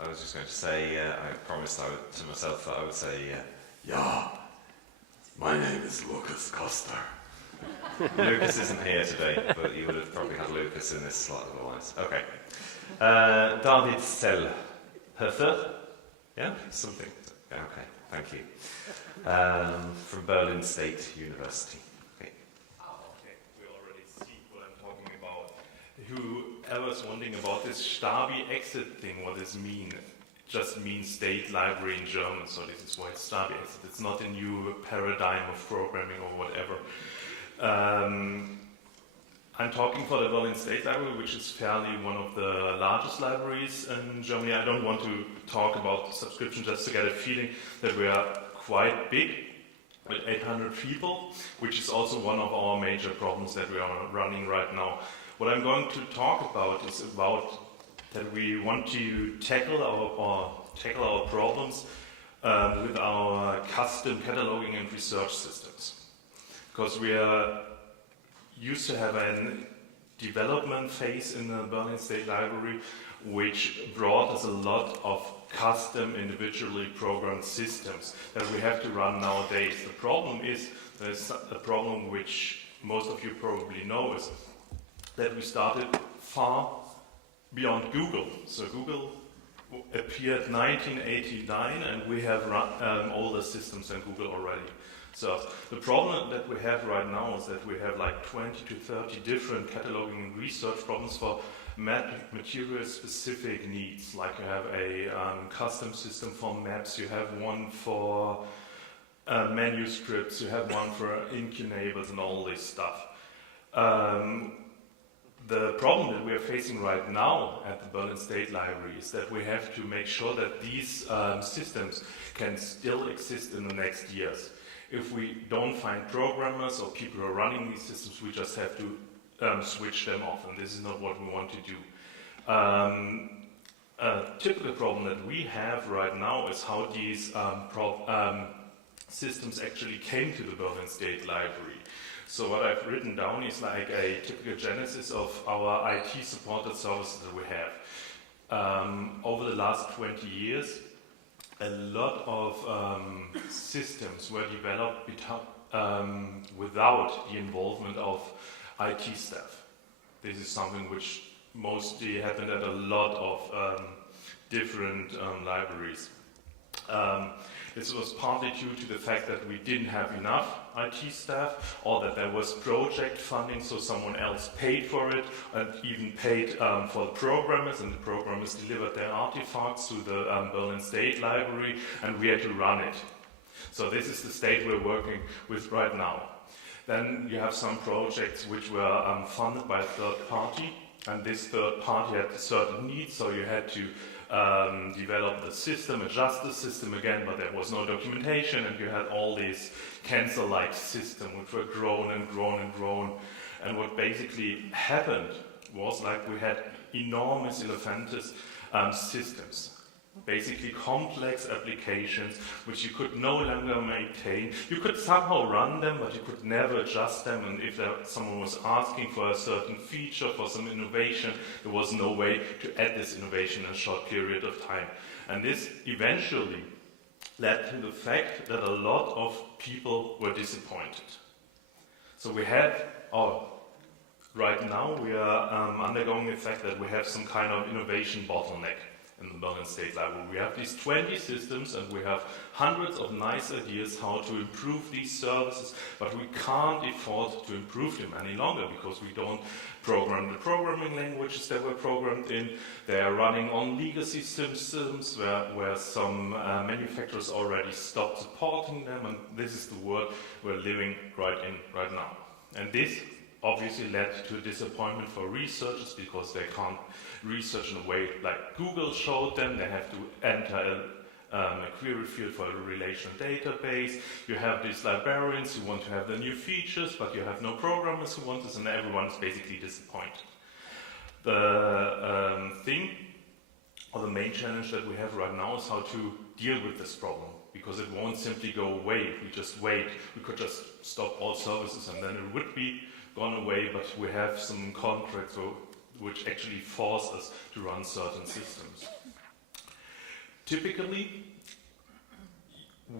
I was just going to say, I promised to myself that I would say, yeah, my name is Lucas Coster. Lucas isn't here today, but you would have probably had Lucas in this slot otherwise. Okay. Zellho fer? Yeah, something. Okay, thank you. From Berlin State University. Okay. Okay, we already see what I'm talking about. Whoever's wondering about this StabiEXIT thing, what does it mean? It just means state library in German, so this is why it's StabiEXIT. It's not a new paradigm of programming or whatever. I'm talking for the Berlin State Library, which is fairly one of the largest libraries in Germany. I don't want to talk about subscription just to get a feeling that we are quite big, with 800 people, which is also one of our major problems that we are running right now. What I'm going to talk about is about that we want to tackle our problems with our custom cataloging and research systems. Because we are used to have a development phase in the Berlin State Library, which brought us a lot of custom, individually programmed systems that we have to run nowadays. The problem is, there's a problem which most of you probably know, is that we started far beyond Google. So Google appeared 1989, and we have run older systems than Google already. So the problem that we have right now is that we have like 20 to 30 different cataloging and research problems for material-specific needs. Like you have a custom system for maps, you have one for manuscripts, you have one for incunables and all this stuff. The problem that we are facing right now at the Berlin State Library is that we have to make sure that these systems can still exist in the next years. If we don't find programmers or people who are running these systems, we just have to switch them off, and this is not what we want to do. A typical problem that we have right now is how these systems actually came to the Berlin State Library. So what I've written down is like a typical genesis of our IT supported services that we have. Over the last 20 years, a lot of systems were developed without the involvement of IT staff. This is something which mostly happened at a lot of different libraries. This was partly due to the fact that we didn't have enough IT staff, or that there was project funding, so someone else paid for it, and even paid for the programmers, and the programmers delivered their artifacts to the Berlin State Library, and we had to run it. So this is the state we're working with right now. Then you have some projects which were funded by a third party, and this third party had certain needs, so you had to develop the system, adjust the system again, but there was no documentation, and you had all these cancer-like systems which were grown and grown and grown. And what basically happened was like we had enormous elephantine systems. Basically complex applications which you could no longer maintain. You could somehow run them, but you could never adjust them, and if someone was asking for a certain feature, for some innovation, there was no way to add this innovation in a short period of time. And this eventually led to the fact that a lot of people were disappointed. So we have, right now we are undergoing the fact that we have some kind of innovation bottleneck in the Berlin State Library. We have these 20 systems, and we have hundreds of nice ideas how to improve these services, but we can't afford to improve them any longer because we don't program the programming languages that were programmed in. They are running on legacy systems where some manufacturers already stopped supporting them, and this is the world we're living right now. And this obviously led to a disappointment for researchers because they can't research in a way like Google showed them. They have to enter a query field for a relational database. You have these librarians who want to have the new features, but you have no programmers who want this, and everyone's basically disappointed. The thing, or the main challenge that we have right now is how to deal with this problem, because it won't simply go away if we just wait. We could just stop all services and then it would be gone away, but we have some contracts which actually force us to run certain systems. Typically,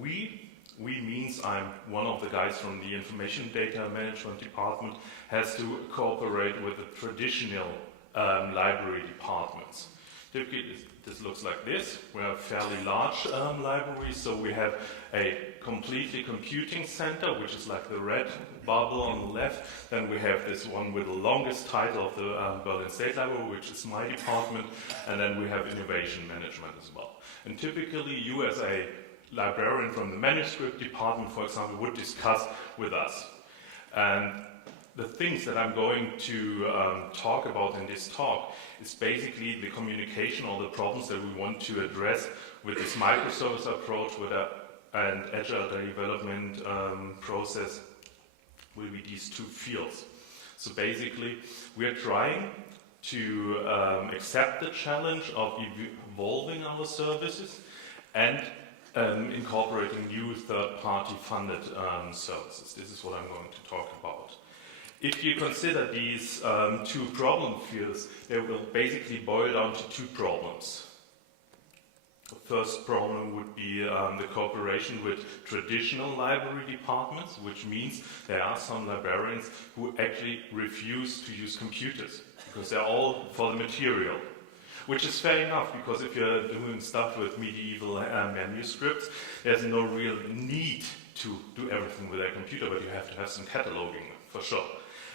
we means I'm one of the guys from the information data management department, has to cooperate with the traditional library departments. Typically, this looks like this. We have fairly large libraries, so we have a completely computing center, which is like the red bubble on the left. Then we have this one with the longest title of the Berlin State Library, which is my department. And then we have innovation management as well. And typically, you as a librarian from the manuscript department, for example, would discuss with us. And the things that I'm going to talk about in this talk is basically the communication or the problems that we want to address with this microservice approach with an agile development process will be these two fields. So basically, we are trying to accept the challenge of evolving our services and incorporating new third-party funded services. This is what I'm going to talk about. If you consider these two problem fields, they will basically boil down to two problems. The first problem would be the cooperation with traditional library departments, which means there are some librarians who actually refuse to use computers because they're all for the material. Which is fair enough, because if you're doing stuff with medieval manuscripts, there's no real need to do everything with a computer, but you have to have some cataloging, for sure.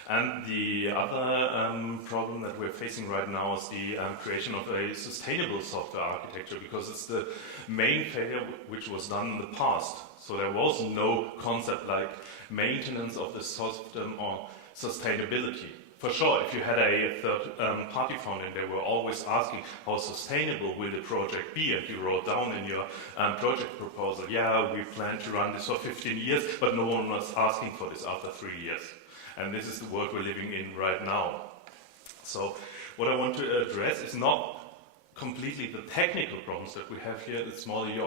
And the other problem that we're facing right now is the creation of a sustainable software architecture, because it's the main failure which was done in the past. So there was no concept like maintenance of the system or sustainability. For sure, if you had a third-party fund and they were always asking how sustainable will the project be, and you wrote down in your project proposal, yeah, we plan to run this for 15 years, but no one was asking for this after 3 years. And this is the world we're living in right now. So what I want to address is not completely the technical problems that we have here, it's more the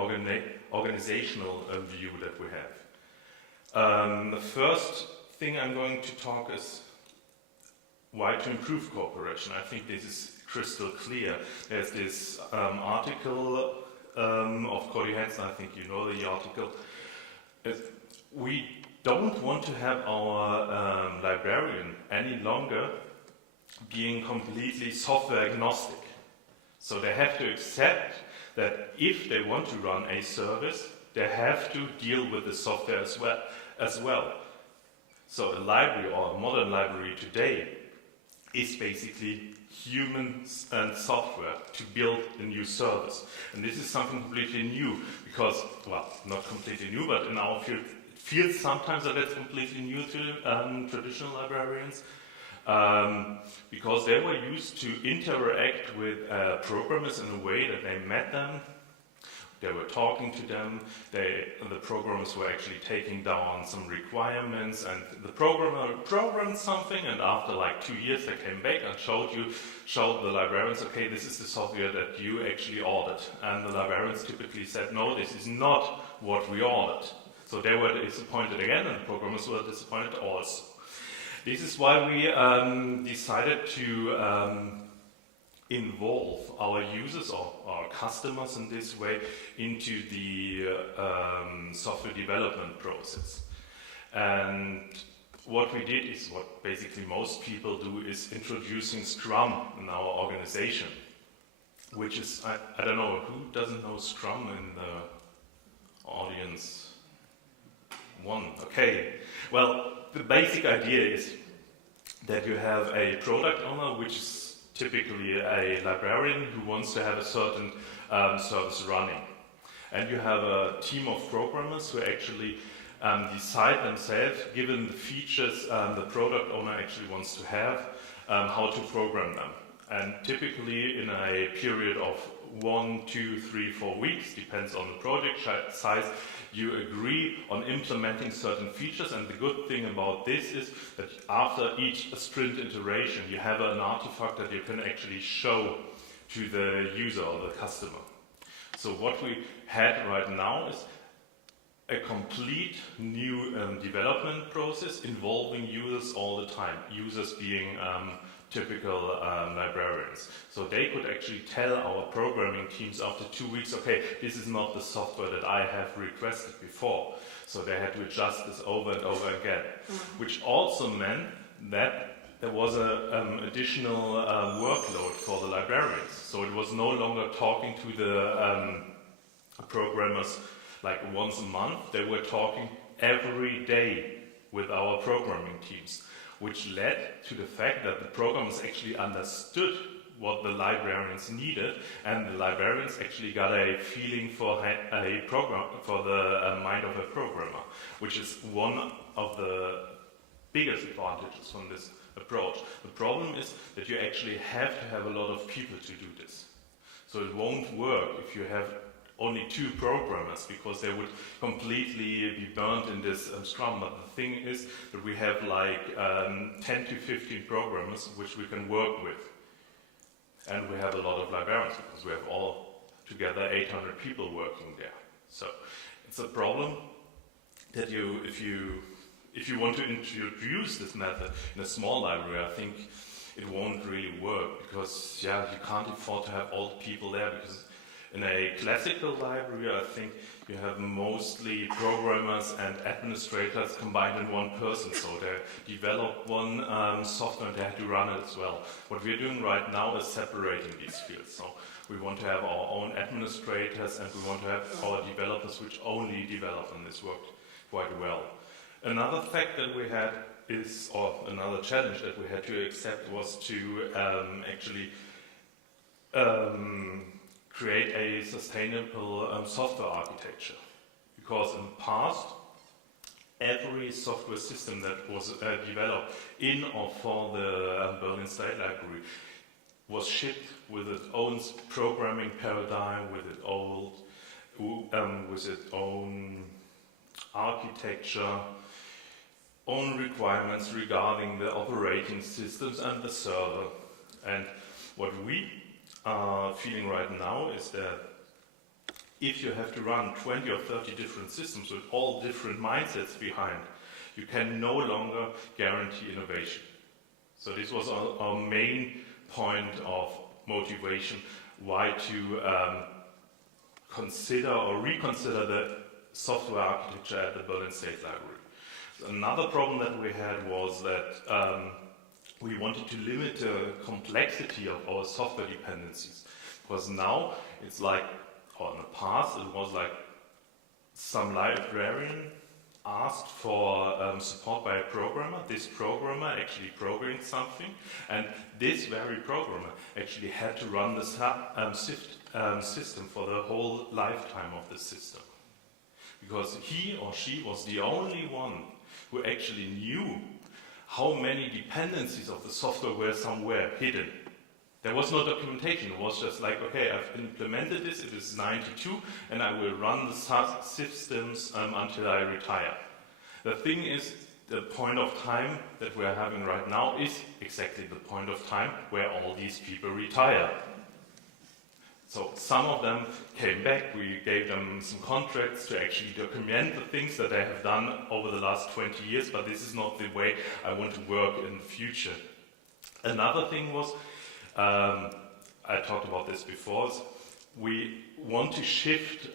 organizational view that we have. The first thing I'm going to talk is why to improve cooperation. I think this is crystal clear. There's this article of Cody Hansen, I think you know the article. We don't want to have our librarian any longer being completely software agnostic. So they have to accept that if they want to run a service, they have to deal with the software as well. So a library or a modern library today is basically humans and software to build a new service. And this is something completely new because, well, not completely new, but in our field, it feels sometimes that it's completely new to traditional librarians because they were used to interact with programmers in a way that they met them. They were talking to them, the programmers were actually taking down some requirements, and the programmer programmed something, and after like 2 years they came back and showed the librarians, okay, this is the software that you actually ordered. And the librarians typically said, no, this is not what we ordered. So they were disappointed again, and the programmers were disappointed also. This is why we decided to involve our users or our customers in this way into the software development process. And what we did is what basically most people do is introducing Scrum in our organization, which is, I don't know, who doesn't know Scrum in the audience? One, okay. Well, the basic idea is that you have a product owner, which is typically a librarian who wants to have a certain service running. And you have a team of programmers who actually decide themselves, given the features the product owner actually wants to have, how to program them. And typically in a period of 1, 2, 3, 4 weeks, depends on the project size, you agree on implementing certain features, and the good thing about this is that after each sprint iteration you have an artifact that you can actually show to the user or the customer. So what we had right now is a complete new development process involving users all the time. Users being typical librarians. So they could actually tell our programming teams after 2 weeks, okay, this is not the software that I have requested before. So they had to adjust this over and over again, which also meant that there was an additional workload for the librarians. So it was no longer talking to the programmers like once a month. They were talking every day with our programming teams, which led to the fact that the programmers actually understood what the librarians needed, and the librarians actually got a feeling for a program, for the mind of a programmer, which is one of the biggest advantages from this approach. The problem is that you actually have to have a lot of people to do this. So it won't work if you have only 2 programmers, because they would completely be burnt in this Scrum. But the thing is that we have like 10 to 15 programmers which we can work with. And we have a lot of librarians, because we have all together 800 people working there. So it's a problem that if you want to introduce this method in a small library, I think it won't really work, because you can't afford to have all the people there, because in a classical library, I think you have mostly programmers and administrators combined in one person. So they develop one software and they have to run it as well. What we're doing right now is separating these fields. So we want to have our own administrators, and we want to have our developers which only develop, and this worked quite well. Another fact that we had is, or another challenge that we had to accept, was to actually create a sustainable software architecture. Because in the past, every software system that was developed in or for the Berlin State Library was shipped with its own programming paradigm, with its own architecture, own requirements regarding the operating systems and the server. And what we are feeling right now is that if you have to run 20 or 30 different systems with all different mindsets behind, you can no longer guarantee innovation. So this was our main point of motivation, why to consider or reconsider the software architecture at the Berlin State Library. So another problem that we had was that we wanted to limit the complexity of our software dependencies, because now it's like, or in the past it was like some librarian asked for support by a programmer. This programmer actually programmed something, and this very programmer actually had to run the system for the whole lifetime of the system, because he or she was the only one who actually knew how many dependencies of the software were somewhere hidden. There was no documentation. It was just like, okay, I've implemented this, it is 92, and I will run the systems until I retire. The thing is, the point of time that we're having right now is exactly the point of time where all these people retire. So some of them came back, we gave them some contracts to actually document the things that they have done over the last 20 years, but this is not the way I want to work in the future. Another thing was, I talked about this before, we want to shift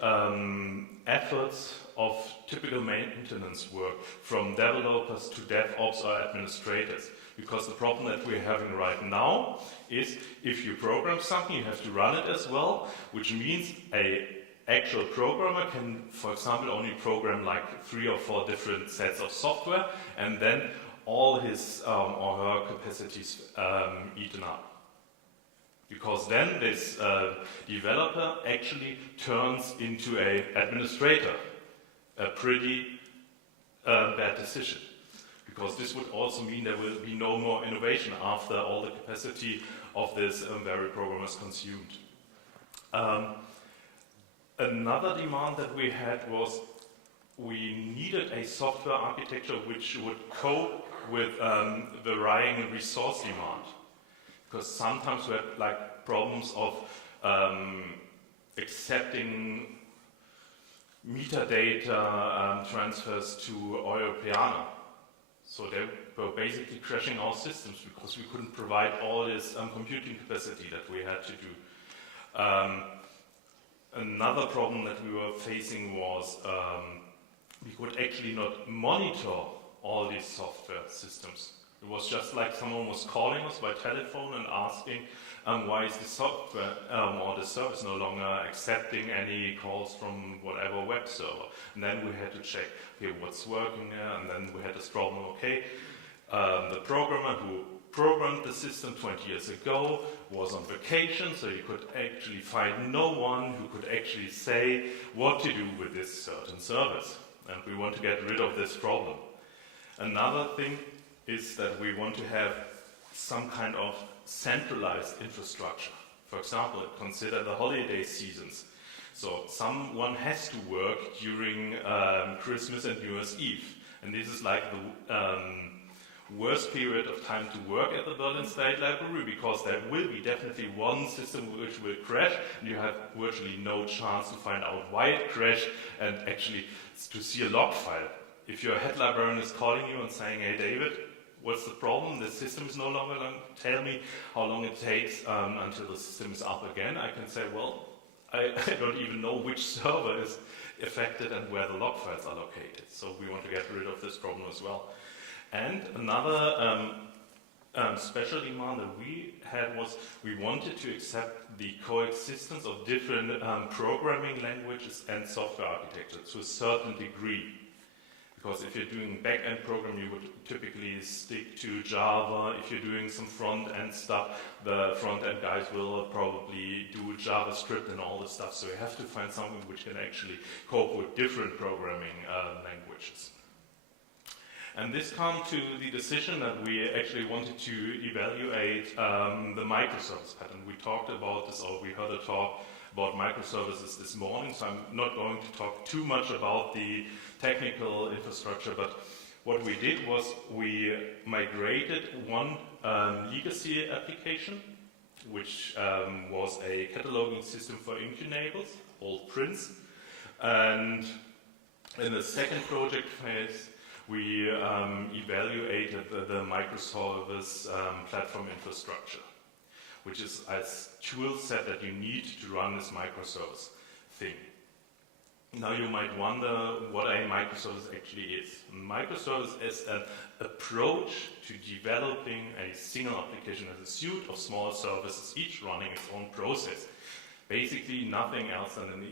efforts of typical maintenance work from developers to DevOps or administrators. Because the problem that we're having right now is if you program something, you have to run it as well, which means an actual programmer can, for example, only program like 3 or 4 different sets of software, and then all his or her capacities eaten up. Because then this developer actually turns into an administrator, a pretty bad decision. Because this would also mean there will be no more innovation after all the capacity of this very program is consumed. Another demand that we had was we needed a software architecture which would cope with varying resource demand. Because sometimes we had like problems of accepting metadata transfers to Europeana. So they were basically crashing our systems because we couldn't provide all this computing capacity that we had to do. Another problem that we were facing was we could actually not monitor all these software systems. It was just like someone was calling us by telephone and asking why is the software or the service no longer accepting any calls from whatever web server. And then we had to check, okay, what's working there, and then we had this problem, okay, the programmer who programmed the system 20 years ago was on vacation, so you could actually find no one who could actually say what to do with this certain service. And we want to get rid of this problem. Another thing is that we want to have some kind of centralized infrastructure. For example, consider the holiday seasons. So someone has to work during Christmas and New Year's Eve. And this is like the worst period of time to work at the Berlin State Library, because there will be definitely one system which will crash, and you have virtually no chance to find out why it crashed and actually to see a log file. If your head librarian is calling you and saying, hey David, what's the problem? The system is no longer long. Tell me how long it takes until the system is up again. I can say, well, I don't even know which server is affected and where the log files are located. So we want to get rid of this problem as well. And another special demand that we had was we wanted to accept the coexistence of different programming languages and software architecture to a certain degree. Because if you're doing back-end program, you would typically stick to Java. If you're doing some front-end stuff, the front-end guys will probably do JavaScript and all this stuff. So you have to find something which can actually cope with different programming languages. And this comes to the decision that we actually wanted to evaluate the microservice pattern. We talked about this, or we heard a talk about microservices this morning, so I'm not going to talk too much about the technical infrastructure, but what we did was we migrated one legacy application, which was a cataloging system for incunables, old Prince, and in the second project phase, we evaluated the microservice platform infrastructure, which is a tool set that you need to run this microservice thing. Now you might wonder what a microservice actually is. A microservice is an approach to developing a single application as a suite of small services, each running its own process. Basically nothing else than an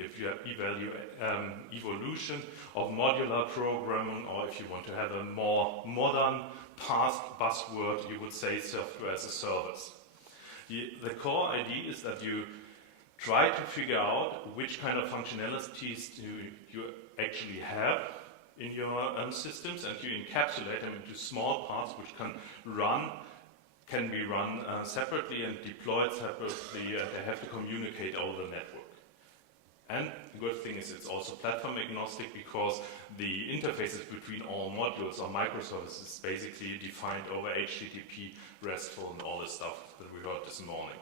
evolution of modular programming, or if you want to have a more modern past buzzword, you would say software as a service. The core idea is that you try to figure out which kind of functionalities do you actually have in your systems, and you encapsulate them into small parts which can be run separately and deployed separately, and they have to communicate over the network. And the good thing is it's also platform agnostic, because the interfaces between all modules or microservices is basically defined over HTTP, RESTful, and all this stuff that we heard this morning.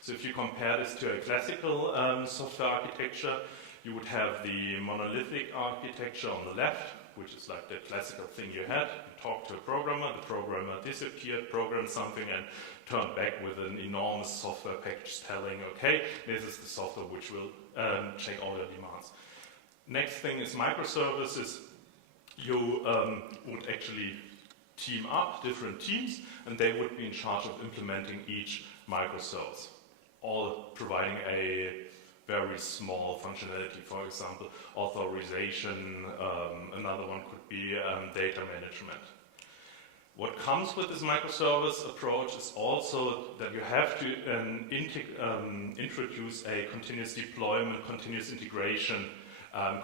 So if you compare this to a classical software architecture, you would have the monolithic architecture on the left, which is like the classical thing you had. You talk to a programmer, the programmer disappeared, programmed something, and turned back with an enormous software package telling, okay, this is the software which will check all your demands. Next thing is microservices. You would actually team up different teams, and they would be in charge of implementing each microservice, all providing a very small functionality, for example, authorization. Another one could be data management. What comes with this microservice approach is also that you have to introduce a continuous deployment, continuous integration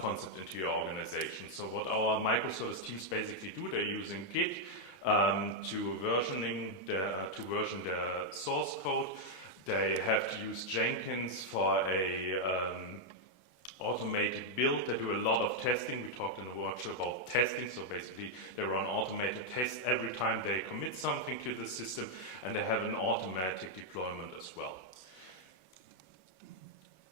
concept into your organization. So what our microservice teams basically do, they're using Git to version their source code. They have to use Jenkins for a automated build. They do a lot of testing. We talked in the workshop about testing. So basically, they run automated tests every time they commit something to the system, and they have an automatic deployment as well.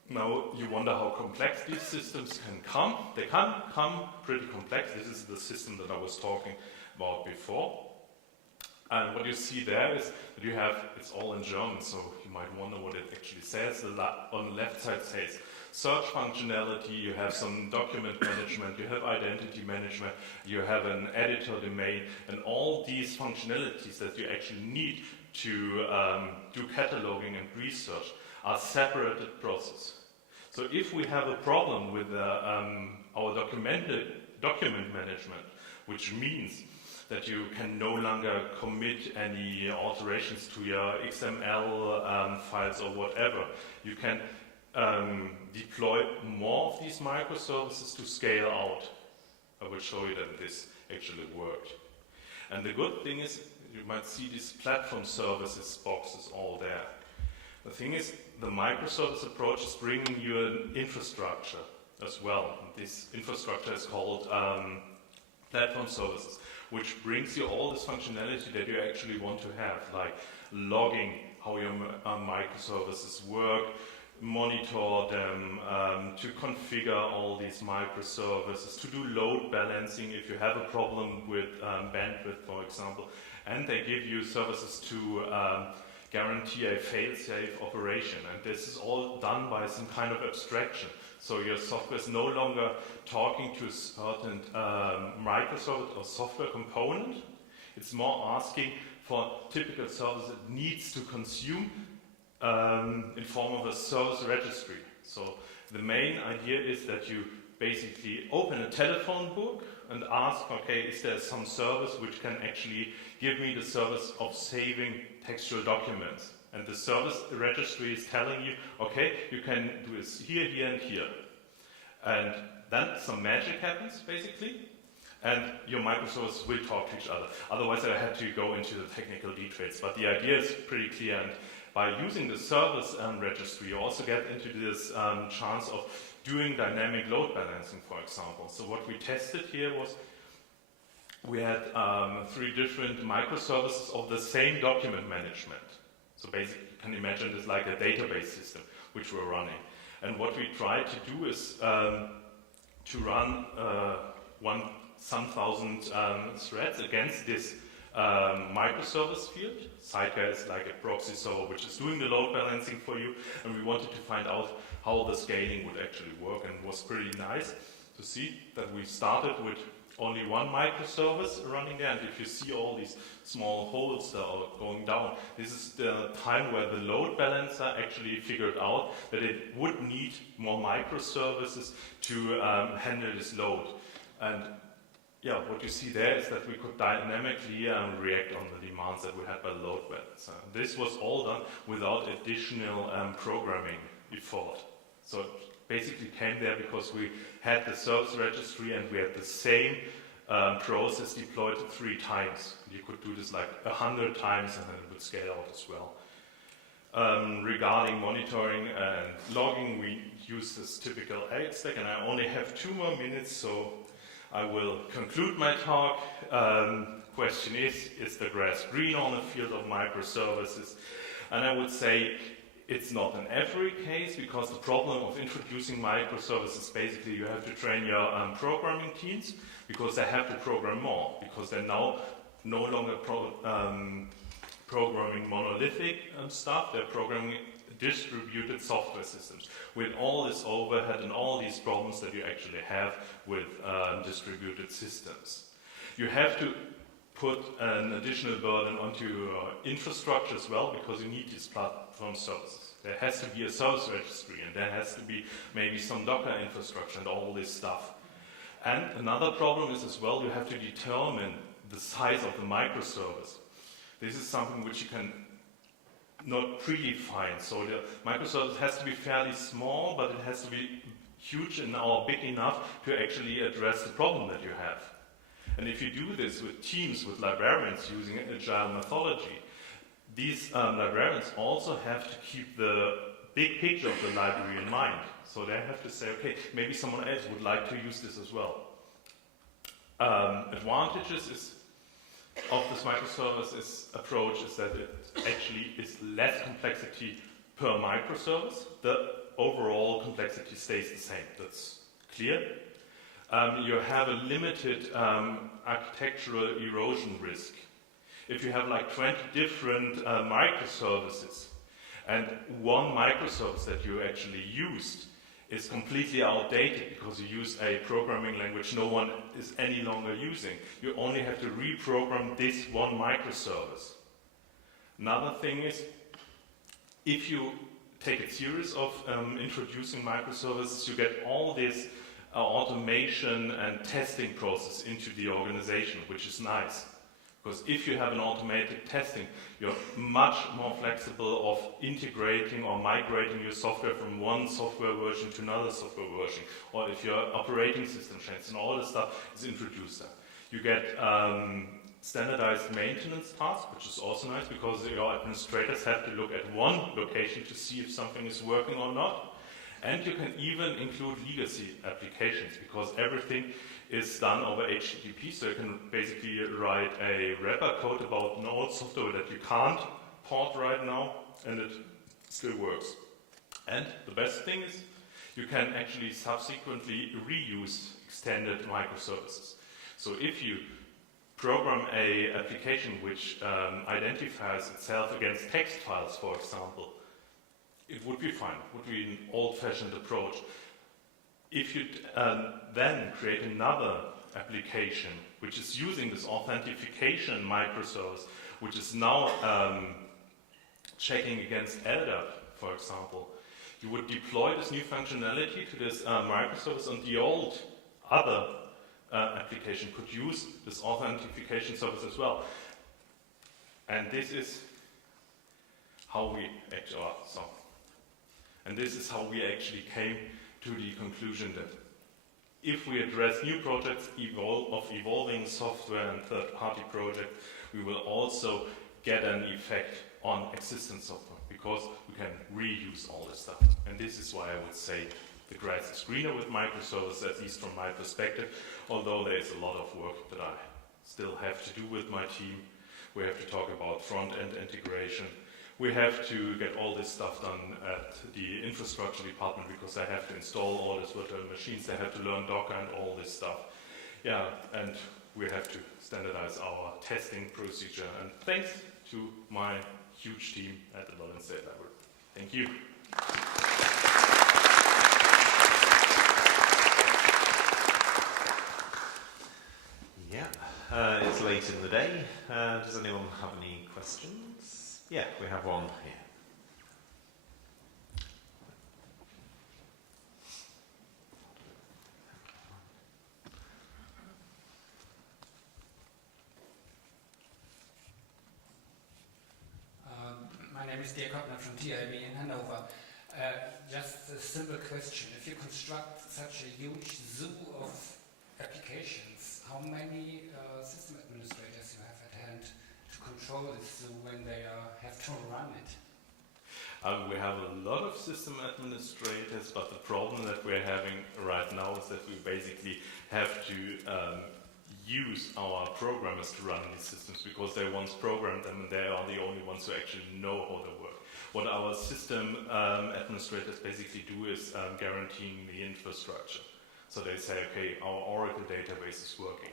Now, you wonder how complex these systems can come. They can come pretty complex. This is the system that I was talking about before. And what you see there is that you have, it's all in German, so you might wonder what it actually says. On the left side says search functionality, you have some document management, you have identity management, you have an editor domain, and all these functionalities that you actually need to do cataloging and research are separated processes. So if we have a problem with our document management, which means that you can no longer commit any alterations to your XML files or whatever, you can deploy more of these microservices to scale out. I will show you that this actually worked. And the good thing is, you might see these platform services boxes all there. The thing is, the microservice approach is bringing you an infrastructure as well. This infrastructure is called platform services, which brings you all this functionality that you actually want to have, like logging how your microservices work, monitor them, to configure all these microservices, to do load balancing if you have a problem with bandwidth, for example. And they give you services to guarantee a fail-safe operation. And this is all done by some kind of abstraction. So your software is no longer talking to a certain microservice or software component. It's more asking for typical service it needs to consume in form of a service registry. So the main idea is that you basically open a telephone book and ask, okay, is there some service which can actually give me the service of saving textual documents? And the service registry is telling you, okay, you can do this here, here, and here. And then some magic happens, basically, and your microservices will talk to each other. Otherwise, I had to go into the technical details. But the idea is pretty clear, and by using the service registry, you also get into this chance of doing dynamic load balancing, for example. So what we tested here was we had 3 different microservices of the same document management. So basically, you can imagine this like a database system which we're running. And what we tried to do is to run some thousand threads against this microservice field. Sidecar is like a proxy server which is doing the load balancing for you, and we wanted to find out how the scaling would actually work, and it was pretty nice to see that we started with only one microservice running there, and if you see all these small holes that are going down, this is the time where the load balancer actually figured out that it would need more microservices to handle this load. And yeah, what you see there is that we could dynamically react on the demands that we had by the load balancer. This was all done without additional programming effort. So it basically came there because we had the service registry and we had the same process deployed 3 times. You could do this like 100 times and then it would scale out as well. Regarding monitoring and logging, we use this typical ELAG stack, and I only have 2 more minutes, so I will conclude my talk. Question is the grass green on a field of microservices? And I would say it's not in every case, because the problem of introducing microservices, basically you have to train your programming teams, because they have to program more, because they're now no longer programming monolithic stuff, they're programming distributed software systems with all this overhead and all these problems that you actually have with distributed systems. You have to put an additional burden onto your infrastructure as well, because you need these platform services. There has to be a service registry, and there has to be maybe some Docker infrastructure and all this stuff. And another problem is as well, you have to determine the size of the microservice. This is something which you can not predefine. So the microservice has to be fairly small, but it has to be huge or big enough to actually address the problem that you have. And if you do this with teams, with librarians using Agile methodology, these librarians also have to keep the big picture of the library in mind. So they have to say, okay, maybe someone else would like to use this as well. Advantages of this microservices approach is that it actually is less complexity per microservice. The overall complexity stays the same, that's clear. you have a limited architectural erosion risk. If you have like 20 different microservices, and one microservice that you actually used is completely outdated because you use a programming language no one is any longer using, you only have to reprogram this one microservice. Another thing is, if you take it serious of introducing microservices, you get all this automation and testing process into the organization, which is nice. Because if you have an automated testing, you're much more flexible of integrating or migrating your software from one software version to another software version. Or if your operating system changes and all this stuff is introduced there. You get standardized maintenance tasks, which is also nice because your administrators have to look at one location to see if something is working or not. And you can even include legacy applications because everything is done over HTTP, so you can basically write a wrapper code about an old software that you can't port right now, and it still works. And the best thing is you can actually subsequently reuse extended microservices. So if you program an application which identifies itself against text files, for example, it would be fine. It would be an old-fashioned approach. If you then create another application which is using this authentication microservice, which is now checking against LDAP, for example, you would deploy this new functionality to this microservice, and the old other application could use this authentication service as well. And this is how we actually came to the conclusion that if we address new projects of evolving software and third-party projects, we will also get an effect on existing software because we can reuse all this stuff. And this is why I would say the grass is greener with microservices, at least from my perspective, although there is a lot of work that I still have to do with my team. We have to talk about front-end integration. We have to get all this stuff done at the infrastructure department because they have to install all these virtual machines, they have to learn Docker and all this stuff. Yeah, and we have to standardize our testing procedure. And thanks to my huge team at the Berlin State Library. Thank you. Yeah, it's late in the day. Does anyone have any questions? Yeah, we have one here. My name is Dirk Hoppner from TIB in Hanover. Just a simple question. If you construct such a huge zoo of applications, how many system administrators you have at hand to control this zoo when they have to run it? We have a lot of system administrators, but the problem that we're having right now is that we basically have to use our programmers to run these systems because they once programmed them and they are the only ones who actually know how they work. What our system administrators basically do is guaranteeing the infrastructure. So they say, okay, our Oracle database is working,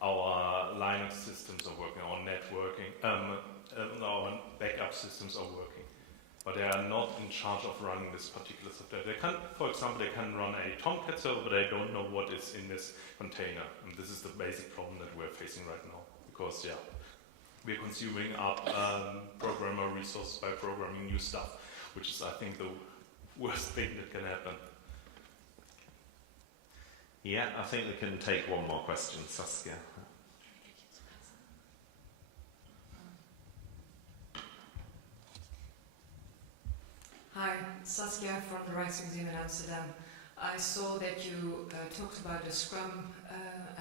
our Linux systems are working, our networking, our backup systems are working. But they are not in charge of running this particular software. They can, for example, they can run a Tomcat server, but they don't know what is in this container. And this is the basic problem that we're facing right now. Because, yeah, we're consuming up programmer resources by programming new stuff, which is, I think, the worst thing that can happen. Yeah, I think we can take one more question. Saskia. Hi, Saskia from the Rijksmuseum in Amsterdam. I saw that you talked about the Scrum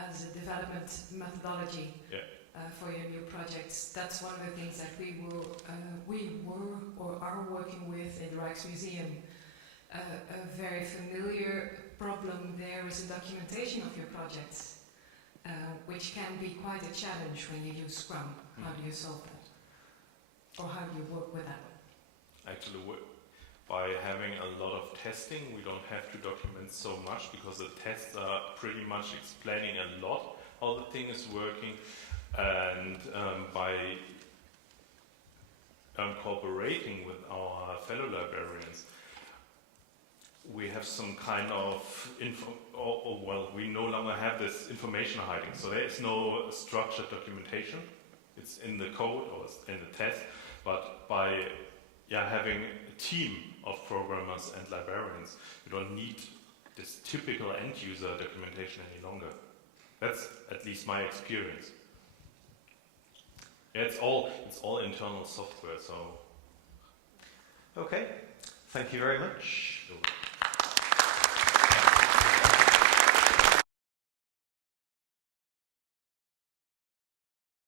as a development methodology for your new projects. That's one of the things that we were or are working with in the Rijksmuseum. A very familiar problem there is the documentation of your projects, which can be quite a challenge when you use Scrum. How do you solve that? Or how do you work with that? Actually, by having a lot of testing, we don't have to document so much because the tests are pretty much explaining a lot how the thing is working, and by cooperating with our fellow librarians, we have some kind of we no longer have this information hiding. So there is no structured documentation. It's in the code or it's in the test, but by having a team of programmers and librarians, you don't need this typical end-user documentation any longer. That's at least my experience. Yeah, it's all internal software. So Okay, thank you very much.